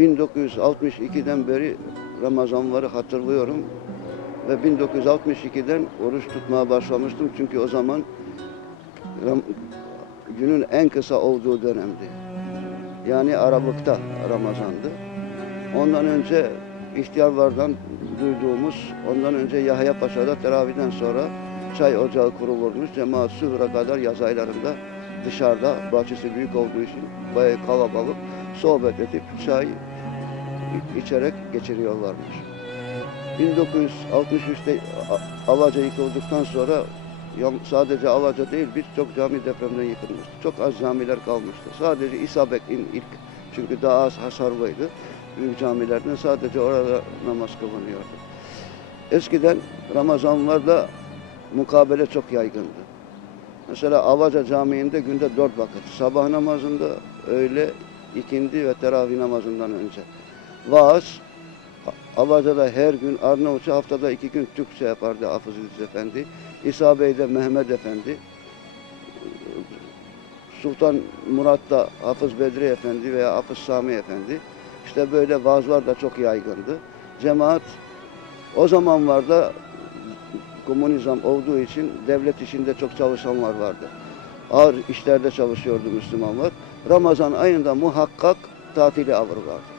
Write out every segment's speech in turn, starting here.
1962'den beri Ramazanları hatırlıyorum. Ve 1962'den oruç tutmaya başlamıştım. Çünkü o zaman günün en kısa olduğu dönemdi. Yani Aralık'ta Ramazan'dı. Ondan önce ihtiyarlardan duyduğumuz, ondan önce Yahya Paşa'da teravihden sonra çay ocağı kurulurmuş. Cemaat sühre kadar yaz aylarında dışarıda, bahçesi büyük olduğu için bayağı kalabalık sohbet edip çay içerek geçiriyorlarmış. 1963'te A- Alaca yıkıldıktan sonra sadece Alaca değil birçok cami depremden yıkılmıştı. Çok az camiler kalmıştı. Sadece İsabek'in ilk çünkü daha az hasarlıydı. Büyük camilerden sadece orada namaz kılınıyordu. Eskiden Ramazanlarda mukabele çok yaygındı. Mesela Avaca Camii'nde günde dört vakit. Sabah namazında, öğle, ikindi ve teravih namazından önce. Vaaz, Avaca'da her gün, Arnavutça haftada iki gün Türkçe yapardı Hafız İdris Efendi. İsa Bey'de Mehmet Efendi. Sultan Murat'ta Hafız Bedri Efendi veya Hafız Sami Efendi. İşte böyle vaazlar da çok yaygındı. Cemaat o zamanlarda komünizm olduğu için devlet işinde çok çalışanlar vardı. Ağır işlerde çalışıyordu Müslümanlar. Ramazan ayında muhakkak tatili alırlardı.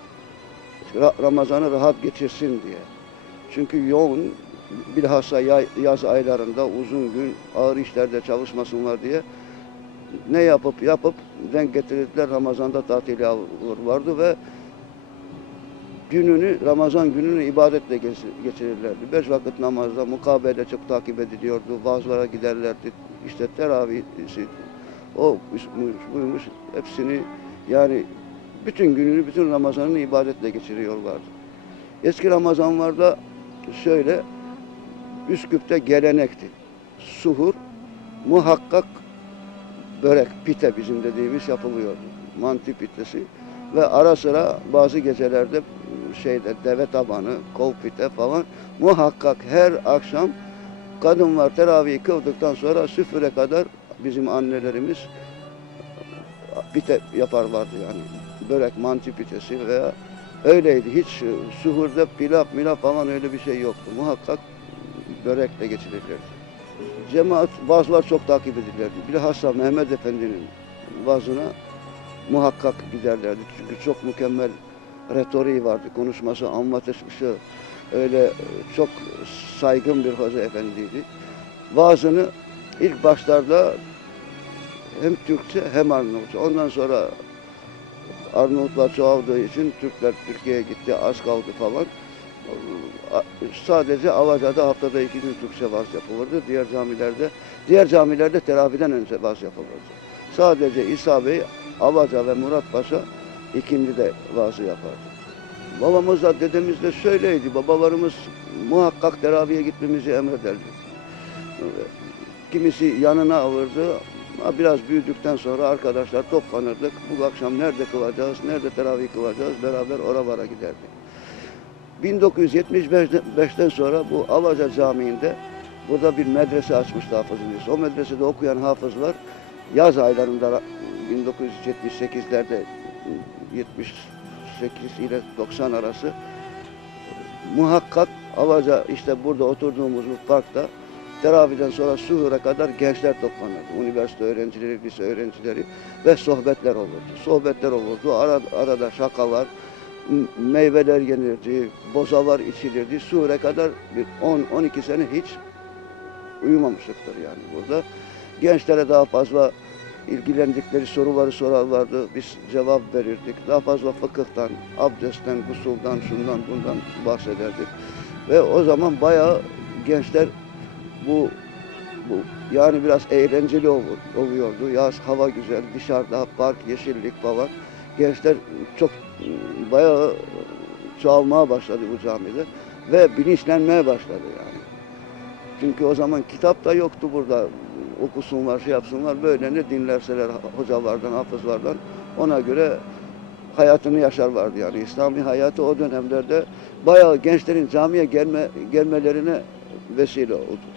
Ra- Ramazan'ı rahat geçirsin diye. Çünkü yoğun bilhassa yaz aylarında uzun gün ağır işlerde çalışmasınlar diye ne yapıp yapıp denk getirdiler Ramazan'da tatili alırlardı ve gününü, Ramazan gününü ibadetle geçir- geçirirlerdi. Beş vakit namazda mukabele çok takip ediliyordu. Vaazlara giderlerdi. İşte teravihsi, o buymuş, buymuş hepsini yani bütün gününü, bütün Ramazan'ını ibadetle geçiriyorlardı. Eski Ramazanlarda şöyle Üsküp'te gelenekti. Suhur muhakkak börek, pite bizim dediğimiz yapılıyordu. Mantı pitesi ve ara sıra bazı gecelerde şeyde deve tabanı, kol pite falan muhakkak her akşam kadınlar teravihi kıldıktan sonra süfüre kadar bizim annelerimiz pite yaparlardı yani. Börek, mantı pitesi veya öyleydi. Hiç e, suhurda pilav, milav falan öyle bir şey yoktu. Muhakkak börekle geçirilirdi. Cemaat vaazlar çok takip edilirdi. Bilhassa Mehmet Efendi'nin vaazına muhakkak giderlerdi. Çünkü çok mükemmel retoriği vardı. Konuşması, anlatışı öyle e, çok saygın bir hoca efendiydi. Vaazını ilk başlarda hem Türkçe hem Arnavutça. Ondan sonra Arnavutlar çoğaldığı için Türkler Türkiye'ye gitti, az kaldı falan. Sadece Avaca'da haftada iki gün Türkçe vaaz yapılırdı. Diğer camilerde, diğer camilerde teravihden önce vaaz yapılırdı. Sadece İsa Bey, Avaca ve Murat Paşa ikindi de vaazı yapardı. Babamız da dedemiz de şöyleydi. Babalarımız muhakkak teravihe gitmemizi emrederdi. Kimisi yanına alırdı. Ha, Biraz büyüdükten sonra arkadaşlar toplanırdık. Bu akşam nerede kılacağız, nerede teravih kılacağız beraber oralara giderdik. 1975'ten sonra bu Avaca Camii'nde burada bir medrese açmıştı Hafız İdris. O medresede okuyan hafızlar yaz aylarında 1978'lerde 78 ile 90 arası muhakkak Avaca işte burada oturduğumuz bu parkta teravihden sonra suhure kadar gençler toplanırdı. Üniversite öğrencileri, lise öğrencileri ve sohbetler olurdu. Sohbetler olurdu. Arada, arada şakalar, meyveler yenirdi, bozalar içilirdi. Suhure kadar bir 10-12 sene hiç uyumamışlıktır yani burada. Gençlere daha fazla ilgilendikleri soruları sorarlardı. Biz cevap verirdik. Daha fazla fıkıhtan, abdestten, gusuldan, şundan bundan bahsederdik. Ve o zaman bayağı gençler bu bu yani biraz eğlenceli oluyordu. Yaz hava güzel, dışarıda park, yeşillik falan. Gençler çok bayağı çoğalmaya başladı bu camide ve bilinçlenmeye başladı yani. Çünkü o zaman kitap da yoktu burada. Okusunlar, şey yapsınlar. Böyle ne dinlerseler hocalardan, hafızlardan ona göre hayatını yaşarlardı yani. İslami hayatı o dönemlerde bayağı gençlerin camiye gelme, gelmelerine vesile oldu.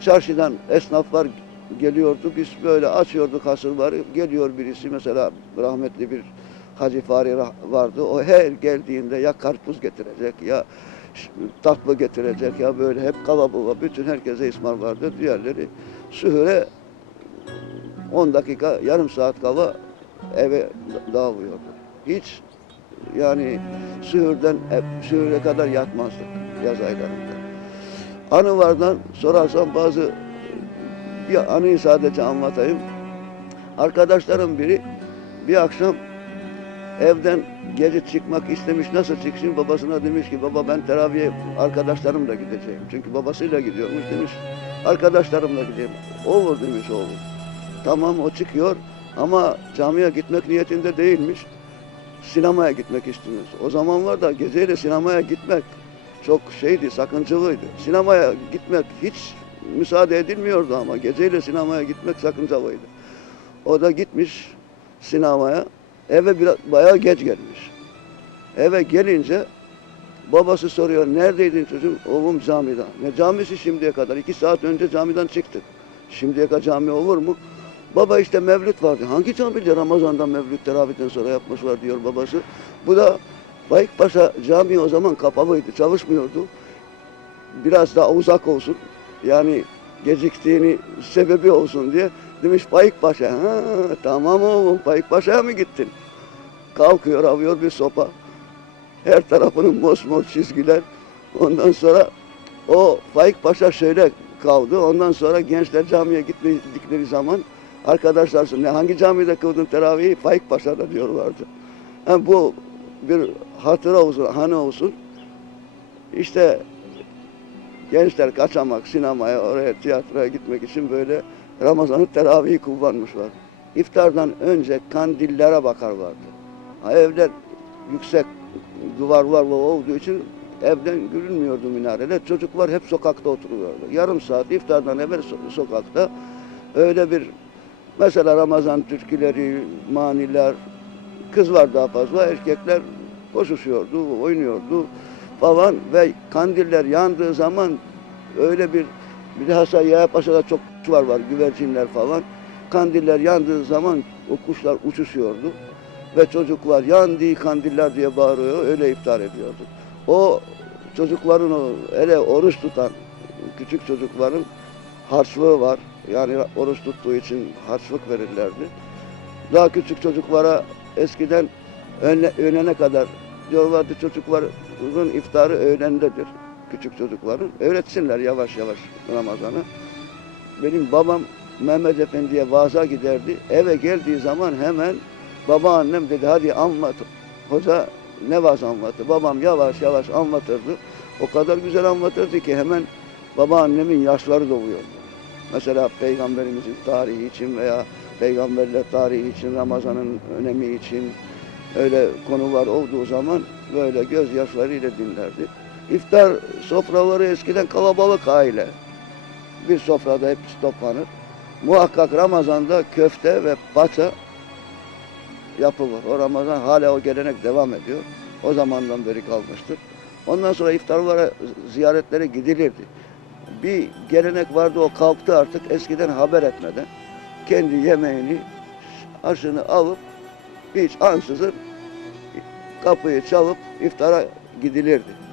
Çarşıdan esnaflar geliyordu. Biz böyle açıyorduk hasırları. Geliyor birisi mesela rahmetli bir Hacı Fahri vardı. O her geldiğinde ya karpuz getirecek ya tatlı getirecek ya böyle hep kalabalık. Bütün herkese ısmar vardı. Diğerleri sühüre 10 dakika, yarım saat kala eve dağılıyordu. Hiç yani sühürden ev- sühüre kadar yatmazdık yaz aylarında. Anılardan sorarsan bazı bir anıyı sadece anlatayım. Arkadaşlarım biri bir akşam evden gece çıkmak istemiş. Nasıl çıksın? Babasına demiş ki baba ben teraviye arkadaşlarımla gideceğim. Çünkü babasıyla gidiyormuş demiş. Arkadaşlarımla gideyim. Olur demiş oğlum. Tamam o çıkıyor ama camiye gitmek niyetinde değilmiş. Sinemaya gitmek istiyoruz. O zamanlar da geceyle sinemaya gitmek çok şeydi, sakıncalıydı. Sinemaya gitmek hiç müsaade edilmiyordu ama geceyle sinemaya gitmek sakıncalıydı. O da gitmiş sinemaya. Eve biraz, bayağı geç gelmiş. Eve gelince babası soruyor neredeydin çocuğum? Oğlum camide. Ne camisi şimdiye kadar? İki saat önce camiden çıktık. Şimdiye kadar cami olur mu? Baba işte mevlüt vardı. Hangi camide Ramazan'da mevlüt teravihten sonra yapmışlar diyor babası. Bu da Bayıkpaşa Camii o zaman kapalıydı, çalışmıyordu. Biraz daha uzak olsun. Yani geciktiğini sebebi olsun diye demiş Bayıkpaşa. Ha, tamam oğlum Bayıkpaşa'ya mı gittin? Kalkıyor alıyor bir sopa. Her tarafının mosmor çizgiler. Ondan sonra o Faik Paşa şöyle kaldı. Ondan sonra gençler camiye gitmedikleri zaman arkadaşlar ne hangi camide kıldın teravihi? Faik Paşa'da diyorlardı. Yani bu bir hatıra olsun, hani olsun. İşte gençler kaçamak, sinemaya, oraya tiyatroya gitmek için böyle Ramazan'ı teravihi kullanmışlar. İftardan önce kandillere bakarlardı. Ha, evler yüksek duvarlar olduğu için evden görünmüyordu minareler. Çocuklar hep sokakta oturuyordu. Yarım saat iftardan evvel so- sokakta öyle bir mesela Ramazan türküleri, maniler, kızlar daha fazla, erkekler koşuşuyordu, oynuyordu falan ve kandiller yandığı zaman öyle bir bilhassa Yayapaşa'da çok kuşlar var, güvercinler falan. Kandiller yandığı zaman o kuşlar uçuşuyordu ve çocuklar yandı kandiller diye bağırıyor, öyle iftar ediyordu. O çocukların o hele oruç tutan küçük çocukların harçlığı var. Yani oruç tuttuğu için harçlık verirlerdi. Daha küçük çocuklara eskiden öğle, öğlene kadar diyorlardı çocukların iftarı öğlendedir. Küçük çocukların. Öğretsinler yavaş yavaş Ramazan'ı. Benim babam Mehmet Efendi'ye vaaza giderdi. Eve geldiği zaman hemen babaannem dedi hadi anlat. Hoca ne vaaz anlattı. Babam yavaş yavaş anlatırdı. O kadar güzel anlatırdı ki hemen babaannemin yaşları doluyordu. Mesela peygamberimizin tarihi için veya peygamberler tarihi için, Ramazan'ın önemi için öyle konular olduğu zaman böyle gözyaşlarıyla dinlerdi. İftar sofraları eskiden kalabalık aile. Bir sofrada hepsi toplanır. Muhakkak Ramazan'da köfte ve paça yapılır. O Ramazan hala o gelenek devam ediyor. O zamandan beri kalmıştır. Ondan sonra iftarlara, ziyaretlere gidilirdi. Bir gelenek vardı o kalktı artık eskiden haber etmeden. Kendi yemeğini, aşını alıp hiç ansızın kapıyı çalıp iftara gidilirdi.